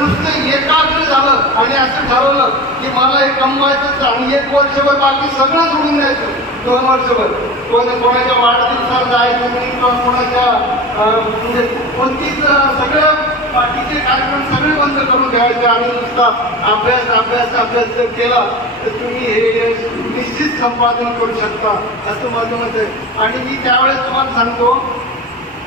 नुसतं एकाग्र झालं आणि असं ठरवलं की मला हे कमवायचंच आणि एक वर्षभर बाकी सगळं सोडून द्यायचं. दोन वर्षभर. कोण कोणाच्या वाढदिवसाला जायचं नाही किंवा कोणाच्या म्हणजे कोणतीच सगळं बाकीचे कार्यक्रम सगळे बंद करून घ्यायचे. आणि नुसता अभ्यास अभ्यास अभ्यास जर केला तर तुम्ही हे निश्चित संपादन करू शकता असं माझं मत आहे. आणि मी त्यावेळेस तुम्हाला सांगतो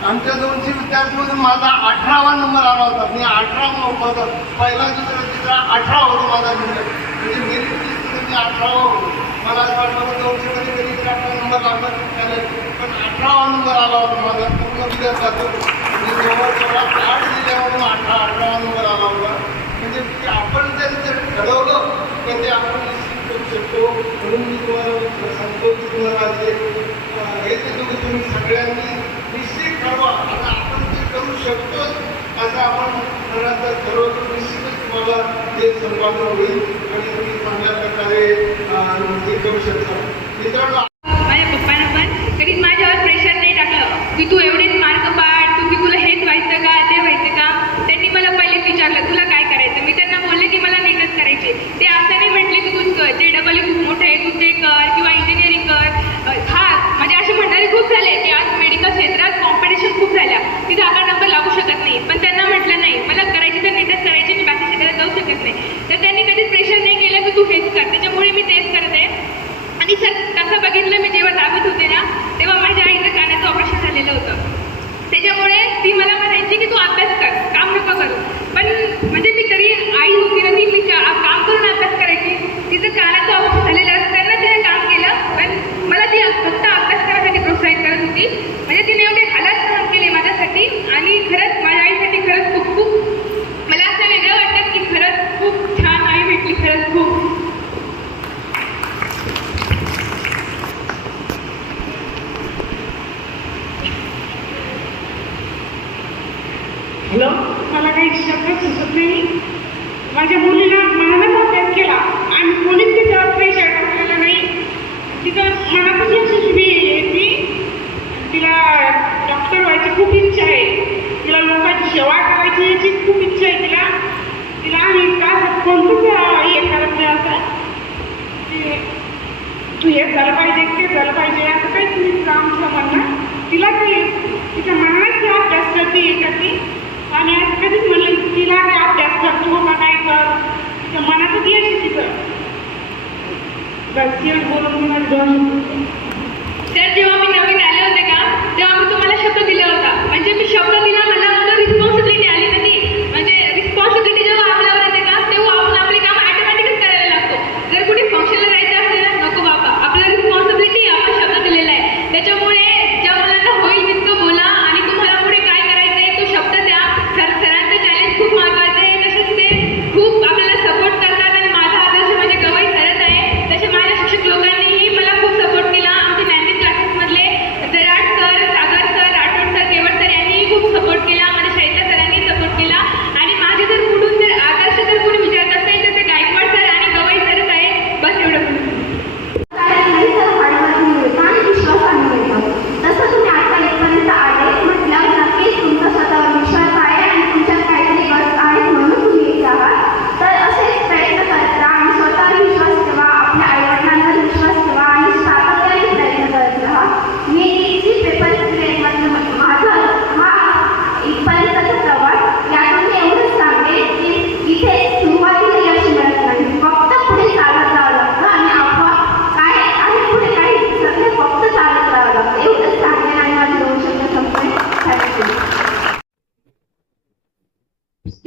आमच्या दोनशे विद्यार्थ्यांमधून माझा अठरावा नंबर आला होता. मी अठरा होता पहिला दुसरा तिसरा अठरा होतो माझा नंबर म्हणजे मेरिट मी अठरावा होतो. मला असं वाटलं दोनशे मध्ये कधी तरी अठरा नंबर लागला तर चालेल. पण अठरावा नंबर आला होता माझा पूर्ण विद्यार्थ्यातून. म्हणजे जेव्हा जवळ आठ जिल्ह्यामधून अठरा अठरावा नंबर आला होता. म्हणजे ते आपण जर जर ठरवलं तर ते आपण निश्चित करू शकतो म्हणून मी तुम्हाला सांगतो की तुम्हाला जे अं, हे जे तुम्ही तुम्ही सगळ्यांनी निश्चित ठरवा आता आपण ते करू शकतो आपण तर निश्चितच तुम्हाला ते संपादन होईल. आणि तुम्ही चांगल्या प्रकारे अं, हे करू शकता. मित्रांनो माझ्या पप्पानं पण कधीच माझ्यावर प्रेशर नाही टाकलं की तू एवढेच मार्क पाड तू की तुला हेच व्हायचं का ते व्हायचं का त्यांनी मला पहिलेच विचारलं तुला काय करायचं मी त्यांना बोलले की मला नीटच करायचे ते असं नाही म्हटले की तूच कर ते डबल खूप मोठे आहे तू ते कर किंवा इंजिनिअरिंग कर अं, हा म्हणजे असे म्हणणारे खूप झाले की आज मेडिकल क्षेत्रात कॉम्पिटिशन खूप झाल्या तिथे आपण नंबर लागू शकत नाही पण त्यांना म्हटलं नाही मला करायची तर नीटच करायची मी बाकी क्षेत्रात जाऊ शकत नाही तर त्यांनी कधीच प्रेशर नाही केलं की तू हेच कर त्याच्यामुळे मी तेच करते आणि असं बघितलं मी जेव्हा दहावीत होते ना तेव्हा माझ्या आईचं कानाचं ऑपरेशन झालेलं होतं. त्याच्यामुळे ती मला म्हणायची की तू अभ्यास कर काम नको करू. पण म्हणजे मी तरी आई होती ना ती मी काम करून अभ्यास करायची. तिचं कानाचं ऑपरेशन झालेलं असताना तिने काम केलं पण मला ती फक्त अभ्यास करण्यासाठी प्रोत्साहित करत होती. म्हणजे तिने एवढे हालात सहन केले माझ्यासाठी आणि खरंच माझ्या आईसाठी खरंच खूप खूप मला असं वेगळं वाटतं की खरंच खूप छान आई भेटली खरंच खूप हॅलो मला काही शब्द सुचत नाही माझ्या मुलीला मनानच अभ्यास केला आणि कोणीच तिच्यावर प्रेशर टाकलेलं नाही तिथं मनापासून यशस्वी आहे ती तिला डॉक्टर व्हायची खूप इच्छा आहे तिला लोकांची सेवा करायची याची खूप इच्छा आहे तिला तिला आम्ही का कोणतंच हे करत नाही असं की तू हे झालं पाहिजे ते झालं पाहिजे असं काहीच नाही तिचं आमचं म्हणणं तिला ते तिच्या मनात ती अभ्यास करते हे करते आणि असं कधीच म्हणलं तिला काय अभ्यास करतो का काय कर तिच्या मनातच यश आहे तिचं बस एवढं बोलून मी दोन तर जेव्हा मी नवीन आले होते का तेव्हा मी तुम्हाला शब्द दिला होता. म्हणजे मी शब्द दिला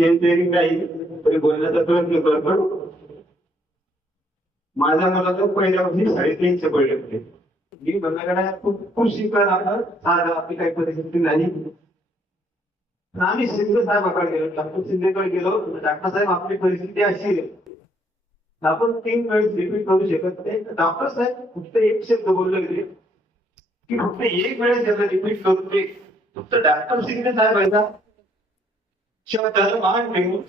स्टेज नाही. तरी बोलण्याचा प्रयत्न करतो माझ्या मुलाचं पहिल्या वर्षी साडेतीनशे पडले होते. मी म्हणण्याकडे खूप खूप शिकत आपलं आज आपली काही परिस्थिती नाही. आम्ही शिंदे साहेबाकडे गेलो डॉक्टर शिंदेकडे गेलो. डॉक्टर साहेब आपली परिस्थिती अशी आहे. आपण तीन वेळेस रिपीट करू शकत नाही. डॉक्टर साहेब फक्त एक शब्द बोलले गेले की फक्त एक वेळेस ज्याला रिपीट करू ते फक्त डॉक्टर शिंदे साहेब आहे त्याला मान मिळून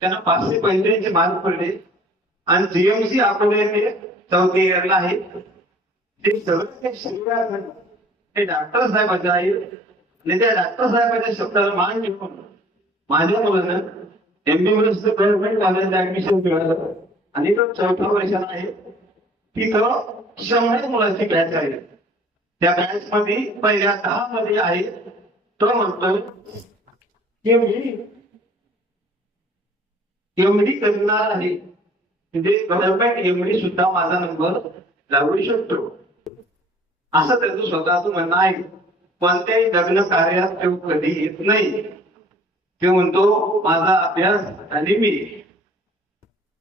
त्यांना पाचशे पंच्याऐंशी मान पडले. आणि जीएमसी आपल्याने चौथी इयरला आहे. ते सगळं ते ते डॉक्टर साहेबाचे आहे. आणि त्या डॉक्टर साहेबाच्या शब्दाला मान मिळून माझ्या मुलानं एमबीबीएस गव्हर्नमेंट कॉलेजला ऍडमिशन मिळालं. आणि तो चौथा वर्षाला आहे. तिथं शंभर मुलांची बॅच आहे. त्या बॅच मध्ये पहिल्या दहा मध्ये आहे. तो म्हणतो की मी करणार आहे? म्हणजे गव्हर्नमेंट एमडी सुद्धा माझा नंबर लागू शकतो. असं त्याचं स्वतःच म्हणणं आहे. कोणत्याही लग्न कार्यात तो कधी येत नाही. ते म्हणतो माझा अभ्यास आणि मी.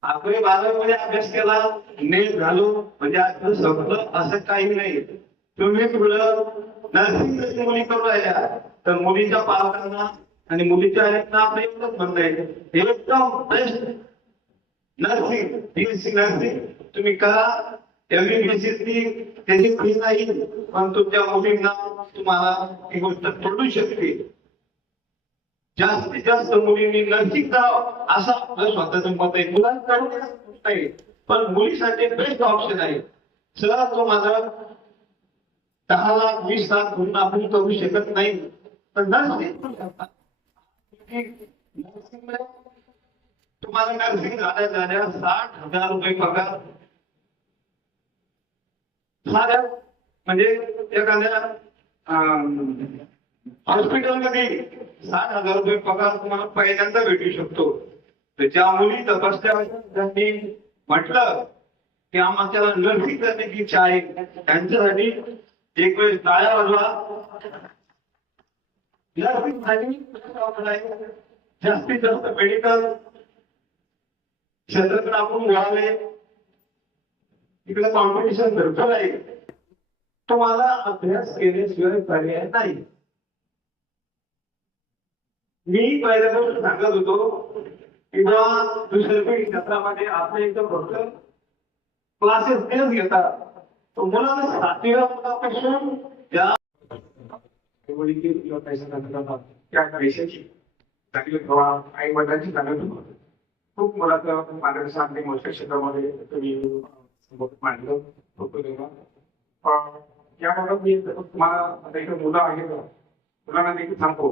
अकरावी बारावीमध्ये अभ्यास केला नेट झालो. म्हणजे आता सगळं असं काही नाही. तुम्ही पुढं नर्सिंग जर मुली करू राहिल्या. तर मुलीच्या पालकांना आणि मुलीच्या आहेत ना आपलं एवढंच म्हणता येईल एकदम बेस्ट नर्सिंग बीएससी नर्सिंग तुम्ही करा. एमबीबीएससी त्याची फी नाही पण तुमच्या मुलींना तुम्हाला ही गोष्ट पडू शकते. जास्तीत जास्त मुलींनी नर्सिंग करावं असं आपलं स्वतःचं मत आहे. मुलांकडून नाही पण मुलीसाठी बेस्ट ऑप्शन आहे. सर तो माझा दहा लाख वीस लाख भरून आपण करू शकत नाही. पण नर्सिंग नर्सिंग तुम्हाला नर्सिंग झाल्या झाल्या साठ हजार रुपये पगार. साध्या म्हणजे एखाद्या हॉस्पिटलमध्ये साठ हजार रुपये पगार तुम्हाला पहिल्यांदा भेटू शकतो. तर ज्या मुली तपासल्या त्यांनी म्हटलं की आम्हाला नर्सिंग करण्याची इच्छा आहे. त्यांच्यासाठी एक वेळ टाळ्या वाजवा. जास्तीत जास्त मेडिकल क्षेत्राकडे आपण मिळाले. इकडे कॉम्पिटिशन भरपूर आहे. तुम्हाला अभ्यास केल्याशिवाय पर्याय नाही. मी पहिल्यापासून सांगत होतो किंवा बा दुसऱ्या क्षेत्रामध्ये आपल्या इथं फक्त क्लासेस तेच घेतात. तर मुलांना सातव्या मुलापासून त्या वडील पैसा नंतर त्या पैशाची चांगली प्रवाह आई वडिलांची चांगली खूप मुलाचं मार्गदर्शन अगदी मोठ्या क्षेत्रामध्ये तुम्ही मांडलं. खूप धन्यवाद. याबाबत मी तुम्हाला आता इथे मुलं आहेत. मुलांना देखील सांगतो.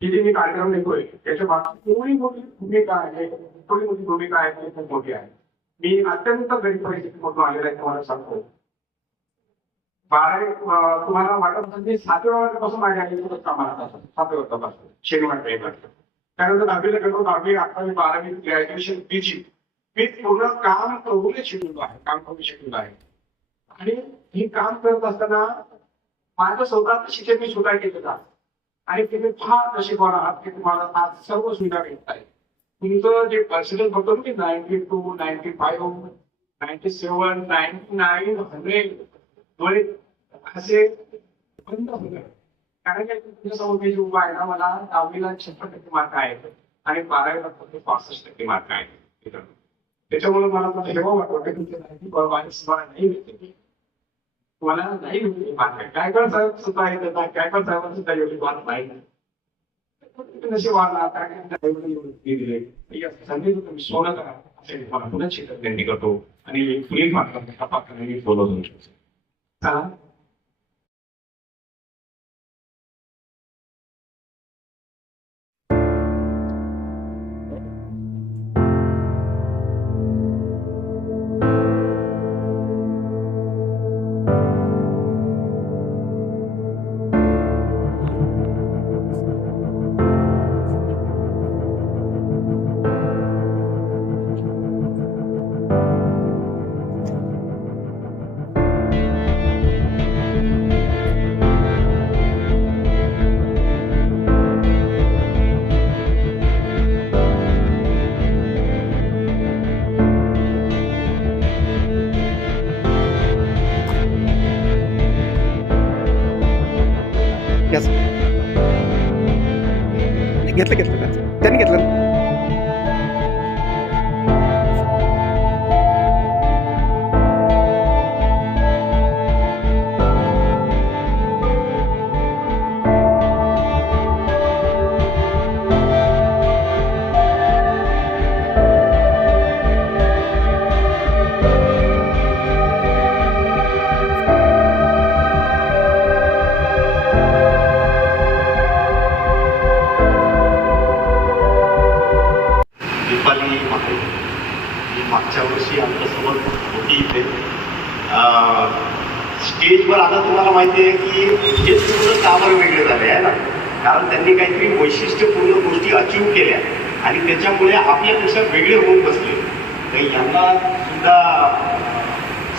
की जे मी कार्यक्रम देतोय त्याच्यामागे थोडी मोठी भूमिका आहे. थोडी मोठी भूमिका आहे ती खूप मोठी आहे. मी अत्यंत गरीब परिस्थितीमधून आलेला आहे तुम्हाला सांगतो. बारावी तुम्हाला वाटत असेल की सातव्या वर्षापासून माझ्या आईसोबत कामाला असतात सातव्या वर्षापासून शनिवार रविवार. त्यानंतर दहावीला गेलो दहावी अकरावी बारावी ग्रॅज्युएशन पीजी मी पूर्ण काम करून शिकलेलो आहे काम करून शिकलेलो आहे. आणि हे काम करत असताना माझं स्वतःचं शिक्षण मी सुद्धा केलेलं आहे आणि तुम्ही फार नशीबवान आहात की तुम्हाला आज सर्व सुविधा मिळत आहे तुमचं जे पर्सेंटेज बघतो की ninety two ninety five ninety seven ninety nine hundred असे बंद होत कारण की तुमच्यासमोर मी जे उभा आहे ना मला दहावीला छप्पन टक्के मार्क आहेत आणि बारावीला फक्त पासष्ट टक्के मार्क आहेत. त्याच्यामुळे मला आता हेवा वाटतं की तुमच्या नाईन्टी मार्क्स मला नाही भेटते मला नाही भेटले मार्क काय गायकवाड साहेब सुद्धा येत आहेत काय गायकवाड साहेबांना सुद्धा एवढी मार्क नाही. नशीब आता काय संधी तुम्ही सोनं करा. असे मला पुन्हा शिकत विनंती करतो. आणि पुढील मार्गाने तपास करण्याची बोलवतो. चला. मागच्या वर्षी आमच्यासोबत होती इथे स्टेजवर आता तुम्हाला माहिती आहे की हे पूर्ण कामावर वेगळे झाले आहे ना. कारण त्यांनी काहीतरी वैशिष्ट्यपूर्ण गोष्टी अचीव केल्या. आणि त्याच्यामुळे आपल्यापेक्षा वेगळे होऊन बसले. तर यांना सुद्धा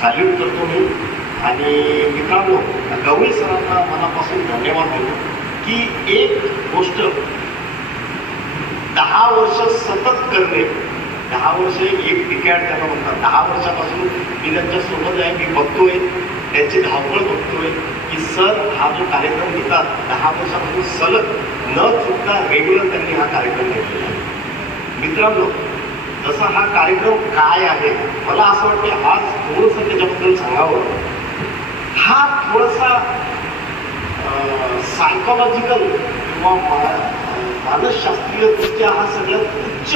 सॅल्यूट करतो मी. आणि मित्रांनो गवळी सरांना मनापासून धन्यवाद देतो की एक गोष्ट दहा वर्ष सतत करणे दहा वर्ष एक डिकॅड त्यांना म्हणतात. दहा वर्षापासून मी त्यांच्यासोबत आहे मी बघतोय. त्यांची धावपळ बघतोय. की सर हा जो कार्यक्रम घेतात दहा वर्षापासून सलग न चुकता रेग्युलर त्यांनी हा कार्यक्रम घेतलेला आहे. मित्रांनो जसा हा कार्यक्रम काय आहे मला असं वाटतं आज थोडंसं त्याच्याबद्दल सांगावं. हा थोडासा सायकोलॉजिकल किंवा मा- मानसशास्त्रीय दृष्ट्या हा सगळ्यात उच्च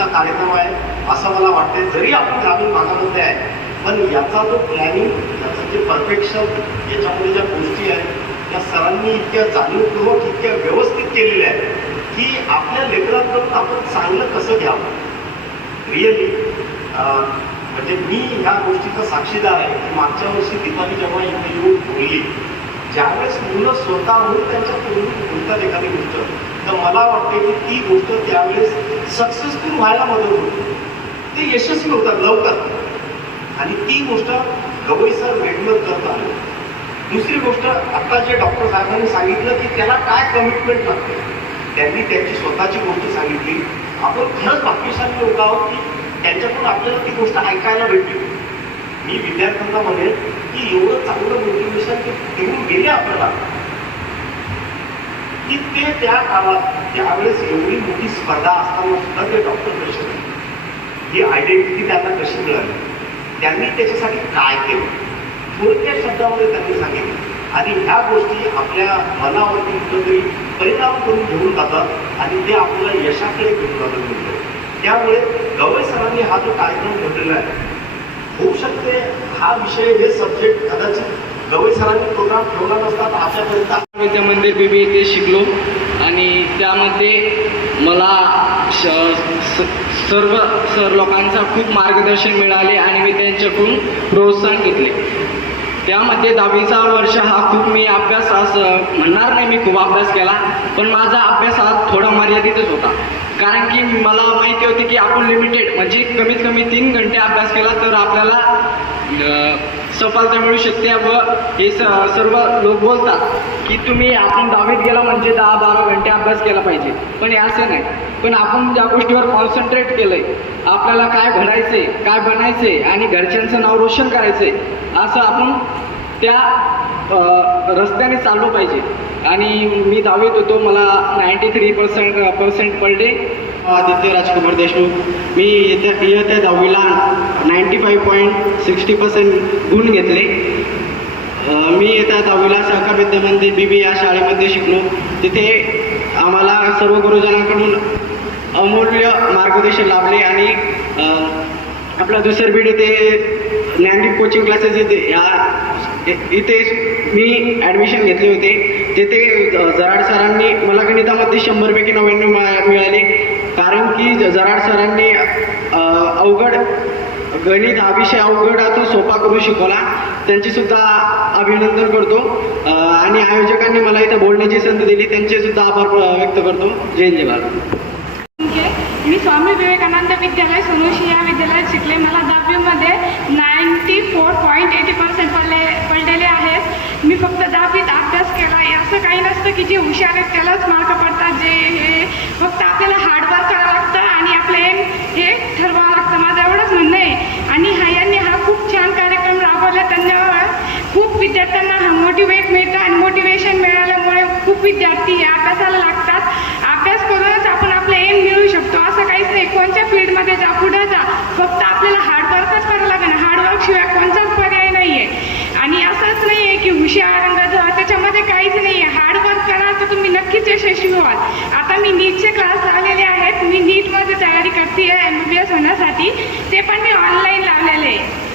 प्रतीचा कार्यक्रम आहे असं मला वाटतंय. जरी आपण ग्रामीण भागामध्ये आहे पण याचा जो प्लॅनिंग याचं जे परफेक्शन याच्यामध्ये ज्या गोष्टी आहेत त्या सरांनी इतक्या जाणीवपूर्वक इतक्या व्यवस्थित केलेल्या आहेत की आपल्या लेकरांकडून आपण चांगलं कसं घ्यावं? रिअली म्हणजे मी ह्या गोष्टीचा साक्षीदार आहे की मागच्या वर्षी दीपाली जेव्हा इथे येऊन बोलली ज्यावेळेस मुलं स्वतःहून त्यांच्या तोंडून बोलतात एखादी गोष्ट तर मला वाटते की ती गोष्ट त्यावेळेस सक्सेसफुल व्हायला मदत होते ते यशस्वी होतात लवकर. आणि ती गोष्ट गवई सर रेग्युलर करत आले दुसरी गोष्ट आता जे डॉक्टर साहेबांनी सांगितलं की त्याला काय कमिटमेंट लागते त्यांनी त्यांची स्वतःची गोष्ट सांगितली. आपण खरंच भाग्यशाली लोक आहोत की त्यांच्याकडून आपल्याला ती गोष्ट ऐकायला भेटली. मी विद्यार्थ्यांना म्हणेन की एवढं चांगलं मोटिवेशन ते देऊन गेले आपल्याला. की ते त्या काळात त्यावेळेस एवढी मोठी स्पर्धा असताना सुद्धा ते डॉक्टर कसे झाले ही आयडेंटिटी त्यांना कशी मिळाली? त्यांनी त्याच्यासाठी काय केलं? थोडक्या शब्दामध्ये त्यांनी सांगितलं. आणि ह्या गोष्टी आपल्या मनावरती कुठंतरी परिणाम करून घेऊन जातात आणि ते आपल्याला यशाकडे घेऊन जातात मिळतं त्यामुळे गवई सरांनी हा जो कार्यक्रम ठेवलेला आहे होऊ शकते हा विषय हे सब्जेक्ट कदाचित गवई सरांनी प्रोग्राम ठेवला नसतात आपल्यापर्यंत मंदिर बी बी येथे शिकलो. आणि त्यामध्ये मला श स- सर्व सर लोकांचा खूप मार्गदर्शन मिळाले आणि मी त्यांच्याकडून प्रोत्साहन घेतले. त्यामध्ये दहावीचा वर्ष हा खूप मी अभ्यास असं म्हणणार नाही मी खूप अभ्यास केला पण माझा अभ्यास हा थोडा मर्यादितच होता. कारण की मला माहिती होती की आपण लिमिटेड म्हणजे कमीत कमी तीन घंटे अभ्यास केला तर आपल्याला सफलता मिळू शकते व हे स सर्व लोक बोलतात की तुम्ही आपण दहावीत गेला म्हणजे दहा बारा घंटे अभ्यास केला पाहिजे. पण हे असं नाही. पण आपण ज्या गोष्टीवर कॉन्सन्ट्रेट केलंय आपल्याला काय घडायचंय काय बनायचंय आणि घरच्यांचं नाव रोशन करायचंय असं आपण त्या रस्त्याने चाललो पाहिजे. आणि मी दहावीत होतो मला ninety three percent percent per day Aditya Rajkumar Deshmukh. मी येत्या इयत्या दहावीला ninety five point sixty percent गुण घेतले. मी येत्या दहावीला सहकार विद्यामंदिर बी बी या शाळेमध्ये शिकलो. तिथे आम्हाला सर्व गुरुजनांकडून अमूल्य मार्गदर्शन लाभले आणि आपला दुसर बीड येथे ज्ञानदीप कोचिंग क्लासेस इथे या इथे मी ॲडमिशन घेतले होते. तेथे जराड सरांनी मला गणितामध्ये शंभरपैकी नव्याण्णव मा- मिळाले. कारण की ज- जराड सरांनी अवघड गणित हा विषय अवघडातून सोपा करून शिकवला. त्यांची सुद्धा अभिनंदन करतो. आणि आयोजकांनी मला इथं बोलण्याची संधी दिली. त्यांचे सुद्धा आभार व्यक्त करतो. जय जय भारत. मी स्वामी विवेकानंद विद्यालय सोनुशी या विद्यालयात शिकले. मला दहावीमध्ये ninety four point eighty percent पडले पडलेले आहेत. मी फक्त दहावीत अभ्यास केला. आहे असं काही नसतं की जे हुशार आहेत त्यालाच मार्क पडतात. जे हे फक्त आपल्याला हार्डवर्क करावं लागतं आणि आपलं एम हे ठरवावं लागतं माझं एवढंच म्हणणं आहे आणि हा यांनी हा खूप छान कार्यक्रम राबवला त्यांना खूप विद्यार्थ्यांना मोटिवेट मिळतं आणि मोटिवेशन मिळाल्यामुळे खूप विद्यार्थी हे अभ्यासाला लागतात. अभ्यास करूनच आपण आपलं एम मिळू शकतो. असं काहीच नाही. कोणत्या फील्डमध्ये जा पुढं जा. फक्त आपल्याला हार्डवर्कच करावं लागेल. हार्डवर्क शिवाय कोणताच पर्याय नाही आहे आणि असंच नाही आहे की हुशार अंगज त्याच्यामध्ये काहीच नाही आहे हार्डवर्क करा तर तुम्ही नक्कीच यशस्वी व्हाल. आता मी नीटचे क्लास लावलेले आहेत. मी नीटमध्ये तयारी करते आहे एम बी बी एस होण्यासाठी. ते पण मी ऑनलाईन लावलेले आहे.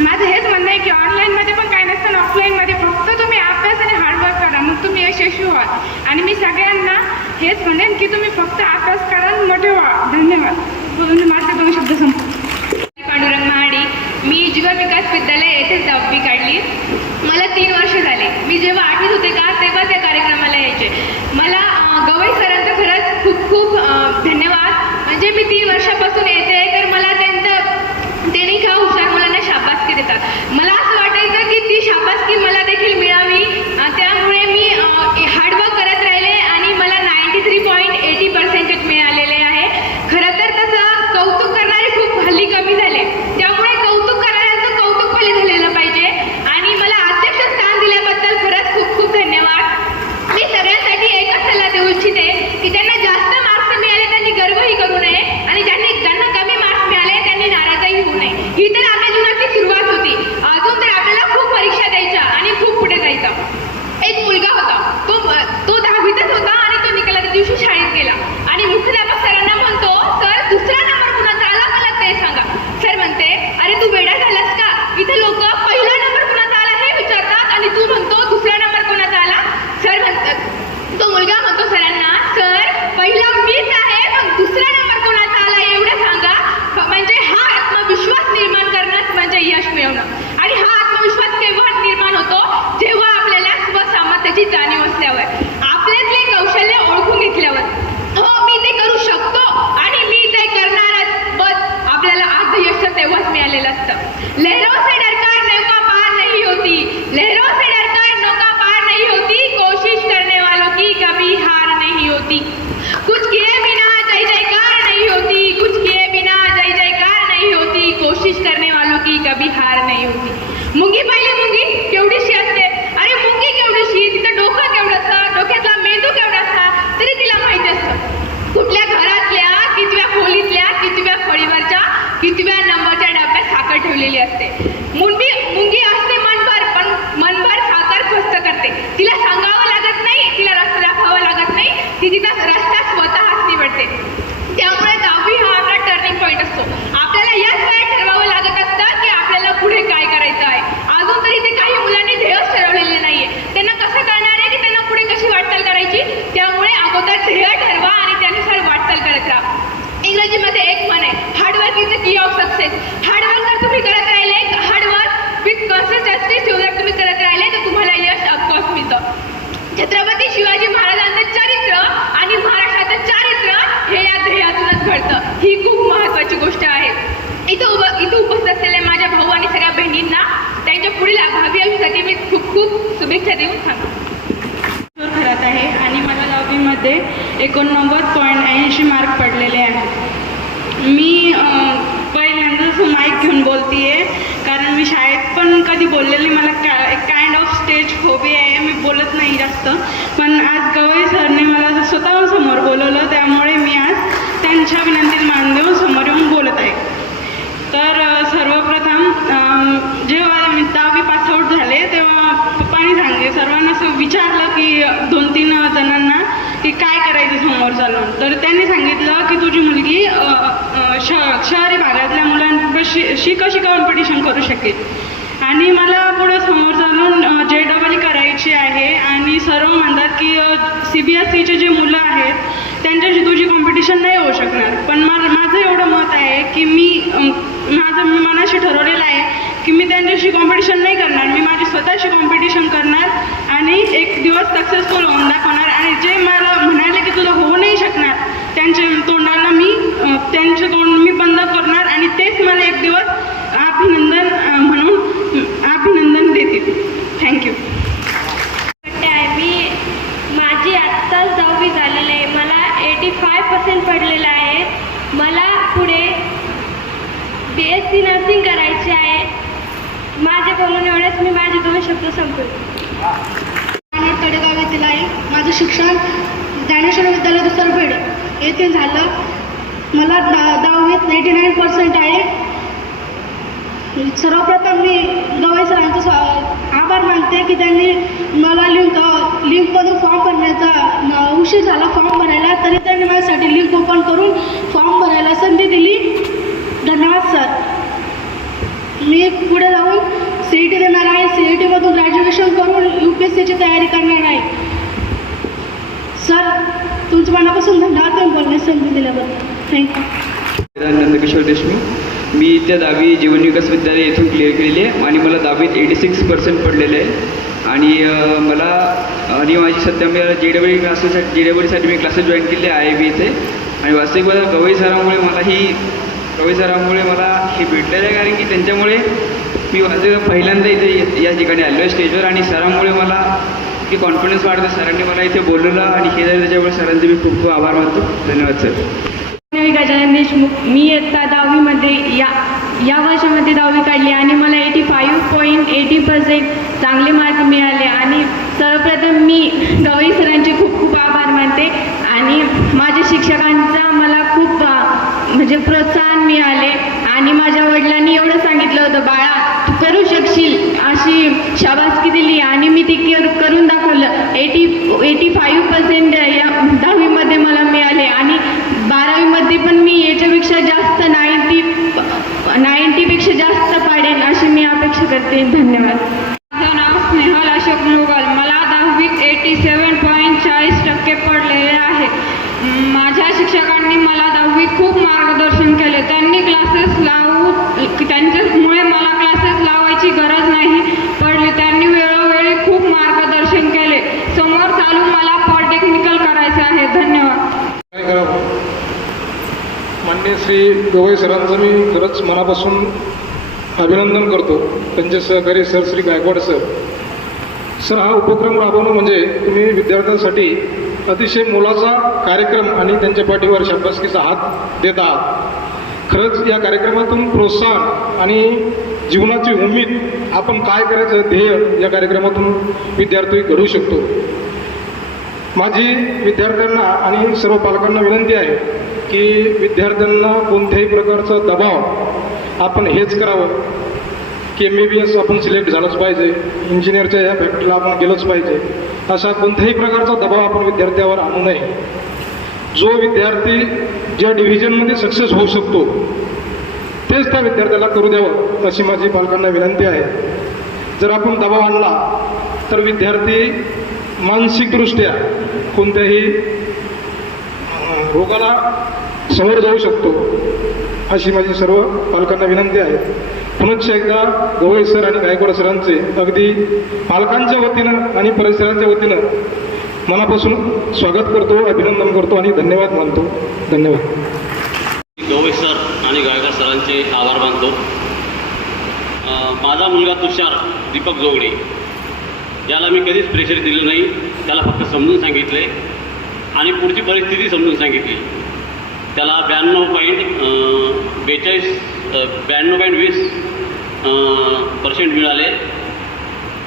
माझं हेच म्हणणं आहे की ऑनलाईनमध्ये पण काही नसतं ऑफलाईनमध्ये फक्त तुम्ही अभ्यास आणि हार्डवर्क करा. मग तुम्ही यशस्वी व्हाल आणि मी सगळ्यांना हेच म्हणेन की तुम्ही फक्त अभ्यास करा मोठे व्हा. धन्यवाद. बोलून माझे दोन शब्द संप esto. La तुझी मुलगी श शहरी भागातल्या मुलांपाशी शी कशी कॉम्पिटिशन करू शकेल. आणि मला पुढे समोर चालून जे डबल करायची आहे. आणि सर्व म्हणतात की सी बी एस सीचे जे मुलं आहेत त्यांच्याशी तुझी कॉम्पिटिशन नाही होऊ शकणार. पण मा- माझं एवढं मत आहे की मी माझं मी मनाशी ठरवलेलं आहे की मी त्यांच्याशी कॉम्पिटिशन नाही करणार. मी माझी स्वतःशी कॉम्पिटिशन करणार आणि एक दिवस सक्सेसफुल होऊन दाखवणार. आणि जे मला म्हणाले की तुला होऊ नाही शकणार त्यांच्या तोंडाला मी त्यांचे तोंड मी बंद करणार आणि तेच मला एक दिवस अभिनंदन अ, म्हणून अभिनंदन देतील थँक्यू वाटते आहे मी माझी आत्ताच दहावी झालेली आहे मला एटी फाय पर्सेंट पडलेलं आहे मला पुढे बी एस सी नर्सिंग करायची आहे माझे बोलून एवढेच मी माझे दोन शब्द संपवतो आणि तडेगाव येथील आहे माझं शिक्षण ज्ञानेश्वर विद्यालय दुसरं पेड येथे झालं मला दा दहावीत नाईंटी नाईन पर्सेंट आहे सर्वप्रथम मी गवई सरांचं स्वा- आभार मानते की त्यांनी मला लिंक लिंकमधून फॉर्म भरण्याचा अं, उशीर झाला फॉर्म भरायला तरी त्यांनी माझ्यासाठी लिंक ओपन करून फॉर्म भरायला संधी दिली धन्यवाद सर मी पुढे जाऊन सी ई टी देणार आहे सी ई टीमधून ग्रॅज्युएशन करून परीक्षेची तयारी करणार आहे सर तुमच्या मनापासून धन्यवाद तुम्ही बोलण्यास संधी दिल्याबद्दल. थँक्यू नंदकिशोर देशमुख. मी त्या दहावी जीवन विकास विद्यालय येथून क्लिअर केलेली आहे आणि मला दहावीत एटी सिक्स पर्सेंट पडलेले आहे. आणि मला आणि माझी सध्या मी जे डब्ल्यू क्लासेससाठी जे डब्ल्यूसाठी मी क्लासेस जॉईन केले आहे आय बी इथे. आणि वास्तविक मला गवई सरामुळे मला ही गवई सरामुळे मला हे भेटलेलं आहे कारण की त्यांच्यामुळे मी माझं पहिल्यांदा इथे या ठिकाणी आलो आहे स्टेजवर आणि सरांमुळे मला की कॉन्फिडन्स वाढतो. सरांनी मला इथे बोलवलं आणि हे झालं त्याच्यामुळे सरांचे मी खूप खूप आभार मानतो. धन्यवाद सर. मी गजानन देशमुख. मी इयत्ता दहावीमध्ये या या वर्षामध्ये दहावी काढली आणि मला eighty five point eighty percent चांगले मार्क मिळाले. आणि सर्वप्रथम मी गवई सरांचे खूप खूप आभार मानते. आणि माझ्या शिक्षकांचा मला खूप अ, म्हणजे प्रोत्साहन मिळाले आणि माझ्या वडिलांनी एवढं सांगितलं होतं बाळा तू करू शकशील अशी शाबासकी दिली आणि मी ती केअर करून दाखवलं. एटी एटी फाईव्ह पर्सेंट या दहावीमध्ये मला मिळाले आणि बारावीमध्ये पण मी याच्यापेक्षा जास्त नाईन्टी नाईन्टीपेक्षा जास्त पाडेन अशी मी अपेक्षा करते. धन्यवाद माझं नाव स्नेहल अशोक मुघल मला दहावीत एटी सेवन पॉईंट चाळीस टक्के पडलेले आहे म, माझ्या शिक्षकांनी मला दहावीत खूप मार्गदर्शन केले त्यांनी क्लासेस लावू त्यांच्यामुळे मला क्लासेस लावायची गरज नाही पडली त्यांनी वेळोवेळी खूप मार्गदर्शन केले समोर चालून मला पॉलिटेक्निकल करायचे आहे धन्यवाद काय करावं मान्य श्री गवई सरांचं मी खरंच मनापासून अभिनंदन करतो. त्यांचे सहकारी sir Shri Gaikwad sir. Sir हा उपक्रम राबवणं म्हणजे तुम्ही विद्यार्थ्यांसाठी अतिशय मोलाचा कार्यक्रम आणि त्यांच्या पाठीवर शाबासकीचा हात देत आहात. खरंच या कार्यक्रमातून प्रोत्साहन आणि जीवनाची उमेद आपण काय करायचं ध्येय या कार्यक्रमातून विद्यार्थी घडवू शकतो. माझी विद्यार्थ्यांना आणि सर्व पालकांना विनंती आहे की विद्यार्थ्यांना कोणत्याही प्रकारचा दबाव आपण हेच करावं की एम बी बी एस आपण सिलेक्ट झालंच पाहिजे इंजिनियरच्या या फॅक्टरीला आपण गेलंच पाहिजे असा कोणत्याही प्रकारचा दबाव आपण विद्यार्थ्यावर आणू नये. जो विद्यार्थी ज्या डिव्हिजनमध्ये सक्सेस होऊ शकतो तेच त्या विद्यार्थ्याला करू द्यावं अशी माझी पालकांना विनंती आहे. जर आपण दबाव आणला तर विद्यार्थी मानसिकदृष्ट्या कोणत्याही भोगाला समोर जाऊ शकतो अशी माझी सर्व पालकांना विनंती आहे. पुनश्च एकदा गोवे सर आणि गायकवाड सरांचे अगदी पालकांच्या वतीनं आणि परिसराच्या वतीनं मनापासून स्वागत करतो अभिनंदन करतो आणि धन्यवाद मानतो. धन्यवाद. गोवे सर आणि गायकवाड सरांचे आभार मानतो. माझा मुलगा तुषार दीपक जोगडे. याला मी कधीच प्रेशर दिलं नाही. त्याला फक्त समजून सांगितले आणि पुढची परिस्थिती समजून सांगितली. त्याला ब्याण्णव पॉईंट बेचाळीस ब्याण्णव पॉईंट वीस पर्सेंट मिळाले.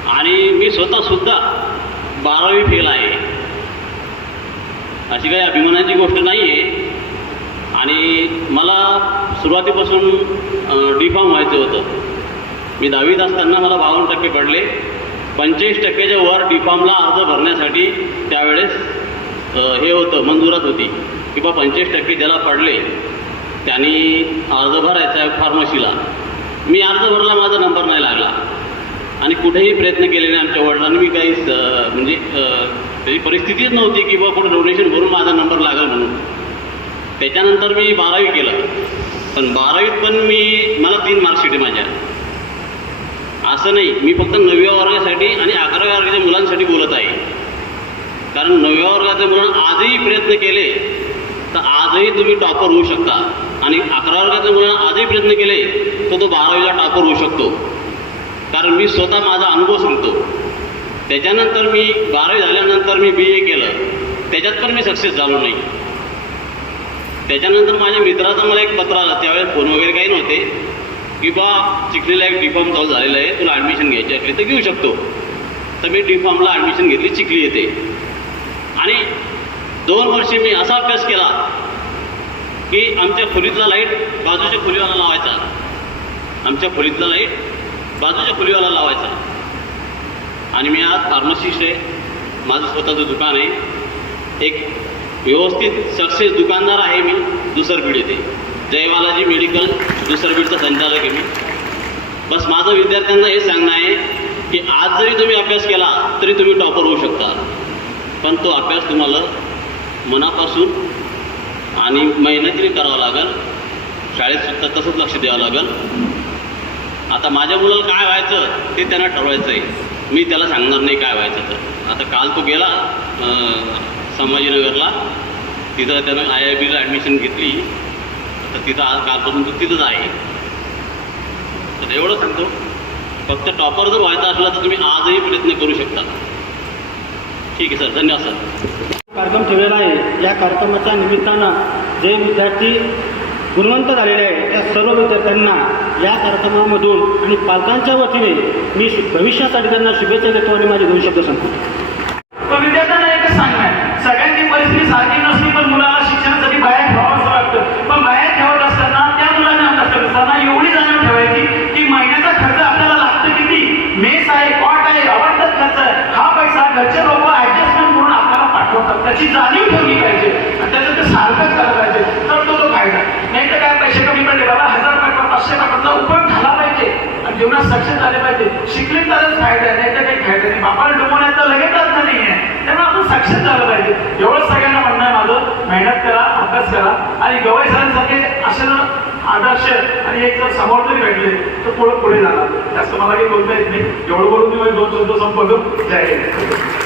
आणि मी स्वतःसुद्धा बारावी फेल आहे. अशी काही अभिमानाची गोष्ट नाही आहे आणि मला सुरुवातीपासून डी फॉर्म व्हायचं होतं. मी दहावीत असताना मला बावन्न टक्के पडले. पंचेचाळीस टक्क्याच्या वर डी फॉर्मला अर्ज भरण्यासाठी त्यावेळेस हे होतं मंजुरात होती. की बा पंचवीस टक्के ज्याला पडले त्यांनी अर्ज भरायचा आहे फार्मसीला मी अर्ज भरला माझा नंबर नाही लागला. आणि कुठेही प्रयत्न केले नाही आमच्या वडिलांनी. मी काही म्हणजे त्याची परिस्थितीच नव्हती की बा कुठं डोनेशन भरून माझा नंबर लागला म्हणून. त्याच्यानंतर मी बारावी केलं. पण बारावीत पण मी मला तीन मार्कशीट आहे माझ्या. असं नाही. मी फक्त नवव्या वर्गासाठी आणि अकराव्या वर्गाच्या मुलांसाठी बोलत आहे. कारण नवव्या वर्गाचे मुलांना आजही प्रयत्न केले तर आजही तुम्ही टॉपर होऊ शकता. आणि अकरा वर्गाच्या मुलांना आजही प्रयत्न केले तर तो बारावीला टॉपर होऊ शकतो. कारण मी स्वतः माझा अनुभव सांगतो. त्याच्यानंतर मी बारावी झाल्यानंतर मी बी ए केलं. त्याच्यात पण मी सक्सेस झालो नाही. त्याच्यानंतर माझ्या मित्राचा मला एक पत्र आलं त्यावेळेस फोन वगैरे काही नव्हते की बा चिखलीला एक डी फॉर्म चालू झालेला आहे तुला ॲडमिशन घ्यायची असली तर घेऊ शकतो. तर मी डी फॉर्मला ॲडमिशन घेतली चिखली येते आणि दोन वर्षे मी असा अभ्यास केला की आमच्या खोलीतला लाइट बाजूच्या खोलीवाला लावायचा. आमच्या खोलीतला लाइट बाजूच्या खोलीवाला लावायचा. आणि मी आज फार्मसिस्ट आहे. माझं स्वतःचं दुकान आहे. एक व्यवस्थित सक्सेस दुकानदार आहे मी दुसर बीड येते. जयबालाजी मेडिकल दुसर बीडचा संचालक आहे मी. बस माझं विद्यार्थ्यांना हे सांगणं आहे की आज जरी तुम्ही अभ्यास केला तरी तुम्ही टॉपर होऊ शकता. पण तो अभ्यास तुम्हाला मनापासून आणि मेहनतीने करावा लागेल. शाळेत सुद्धा तसंच लक्ष द्यावं लागेल. आता माझ्या मुलाला काय व्हायचं ते त्यांना ठरवायचं आहे मी त्याला सांगणार नाही काय व्हायचं तर आता काल तो गेला संभाजीनगरला. तिथं त्यानं आय आय बीला ॲडमिशन घेतली. तर तिथं आज कालपासून तो तिथंच आहे. तर एवढं सांगतो. फक्त टॉपर जर व्हायचा असला तर तुम्ही आजही प्रयत्न करू शकता. ठीक आहे सर. धन्यवाद सर. कार्यक्रम ठेवलेला आहे. या कार्यक्रमाच्या निमित्तानं जे विद्यार्थी गुणवंत झालेले आहे त्या सर्व विद्यार्थ्यांना या कार्यक्रमामधून आणि पालकांच्या वतीने मी भविष्यासाठी त्यांना शुभेच्छा देतो आणि माझे दोन शब्द सांगतो आणि झाले पाहिजे. शिकले तरच फायदा आहे नाही तर काही फायदा नाही. बापाला डुबवण्याचा लगेच अर्थ नाही आहे. त्यामुळे आपण सक्षम झालं पाहिजे. एवढंच सगळ्यांना म्हणणं आहे माझं. मेहनत करा अभ्यास करा. आणि गवई सरांसारखे असे जर आदर्श आणि एक जर समोर जरी भेटले तर पुढे पुढे जाणार. जास्त मला काही बोलता येत नाही. एवढं बोलून मी दोन शब्द संपवतो. जय